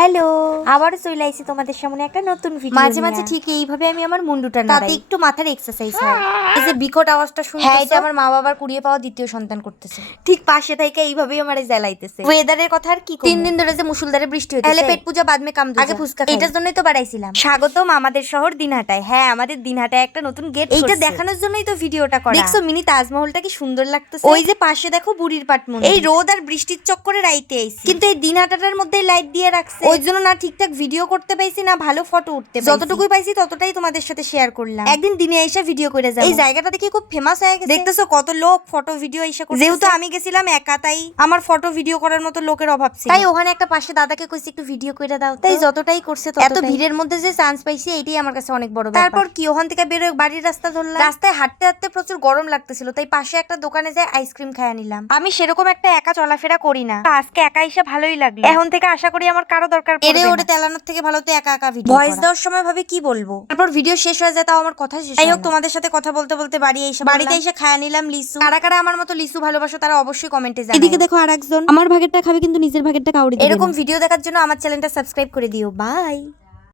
Hello, আবার চলে আইছি তোমাদের সামনে একটা নতুন ভিডিও। মাঝে মাঝে ঠিক এইভাবে আমি আমার মুন্ডুটা নাড়াই, তাতে একটু মাথার এক্সারসাইজ হয়। এই যে বিকট আওয়াজটা শুনতেছো, হ্যাঁ, এটা আমার মা বাবার কুড়িয়ে পাওয়া দ্বিতীয় সন্তান করতেছে। ঠিক পাশে থেকে এইভাবেই আমারে জ্বালাইতেছে। ওয়েদারের কথা আর কি 3 দিন ধরে যে মুসুলধারে বৃষ্টি হচ্ছে, তাহলে পেট পূজা বাদ মে কাম আগে ফুচকা খাই। এটার জন্যই তো বাড়াইছিলাম। স্বাগতম আমাদের শহর দিনহাটায়। হ্যাঁ, আমাদের দিনহাটায় একটা নতুন গেট এইটা করছে। দেখানোর জন্যই তো ভিডিওটা করা। দেখছো মিনি তাজমহলটা কি সুন্দর লাগতেছে। ওই যে পাশে দেখো বুড়ির পাট মন্দির। এই রোদ আর বৃষ্টির চক্করে রাইতে আইছি, কিন্তু এই দিনহাটাটার মধ্যে লাইট দিয়ে রাখছে, ওই জন্য না ঠিকঠাক ভিডিও করতে পাইছি না ভালো ফটো উঠতে পাইছি। যতটুকুই পাইছি ততটাই তোমাদের সাথে শেয়ার করলাম। একদিন দিনে এসে ভিডিও করে যাবো। এই জায়গাটা দেখে খুব ফেমাস হয়ে গেছে। দেখতেছো কত লোক ফটো ভিডিও এসে করতেছে। যেহেতু আমি গেছিলাম একা, তাই আমার ফটো ভিডিও করার মতো লোকের অভাব ছিল। তাই ওখানে একটা পাশে দাদাকে কইছি একটু ভিডিও করে দাও। তাই যতটাই করছে এত ভিড়ের মধ্যে যে চান্স পাইছি এইটাই আমার কাছে অনেক বড় ব্যাপার। তারপর কি ওখান থেকে বেরোয় বাড়ির রাস্তা ধরলাম। রাস্তায় হাঁটতে হাঁটতে প্রচুর গরম লাগতেছিল, তাই পাশে একটা দোকানে যায় আইসক্রিম খাইয়া নিলাম। আমি সেরকম একটা একা চলাফেরা করি না, আজকে একা এসে ভালোই লাগলো। এখন থেকে আশা করি আমার কারো দরকার এরে পড়বে ওরে না। তেলানোর থেকে ভালো তো একা একা ভিডিও ভয়েস দেওয়ার সময় ভাবে কি বলবো, তারপর ভিডিও শেষ হয়ে যায়, তাও আমার কথা শেষ যাই হয় হোক না। তোমাদের সাথে কথা বলতে বলতে বাড়িতে এসে খায়া নিলাম লিচু। কারা কারা আমার মতো লিচু ভালোবাসো তারা অবশ্যই কমেন্টে জানাও। এদিকে দেখো আরেকজন আমার ভাগেরটা খাবে কিন্তু নিজের ভাগেরটা কাউরে দিবে না। এরকম ভিডিও দেখার জন্য আমার চ্যানেলটা সাবস্ক্রাইব করে দিও। বাই।